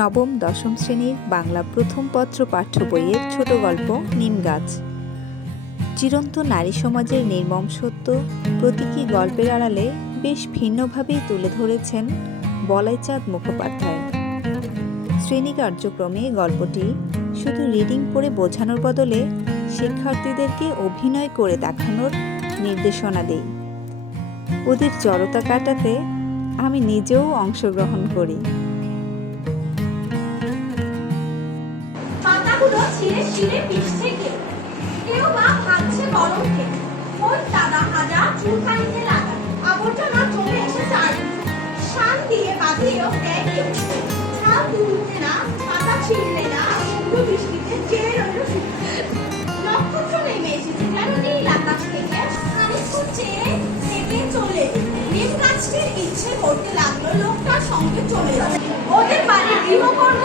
নবম দশম শ্রেণীর বাংলা প্রথম পত্র পাঠ্য বইয়ের ছোট গল্প নিমগাছ। চিরন্ত নারী সমাজের নির্মম সত্য প্রতীকী গল্পের আড়ালে বেশ ভিন্নভাবেই তুলে ধরেছেন বলাইচাঁদ মুখোপাধ্যায়। শ্রেণী কার্যক্রমে গল্পটি শুধু রিডিং পড়ে বোঝানোর বদলে শিক্ষার্থীদেরকে অভিনয় করে দেখানোর নির্দেশনা দেই। ওদের জড়তা কাটাতে আমি নিজেও অংশগ্রহণ করি। পাতাগুলো ছিঁড়ে ছিঁড়ে পিষছে কেউ বা ভাজছে গরম খেয়ে। ওই দাদা ভাজা চুলকানিতে লাগা আবর্জনা জমে এসে চারদিকে শান দিয়ে বাঁধিয়েও দেয় কেউ। ছাল তুলতে না, পাতা ছিঁড়লে না, শুকনো বৃষ্টিতে চেয়ে রইল নক্ষত্র নেমে এসেছে যেন নীল আকাশ থেকে। খানিকক্ষণ চেয়ে থেকে চলে নিম গাছটির ইচ্ছে করতে লাগলো লোকটার সঙ্গে চলে যাবে। ওদের বাড়ির গৃহকর্ম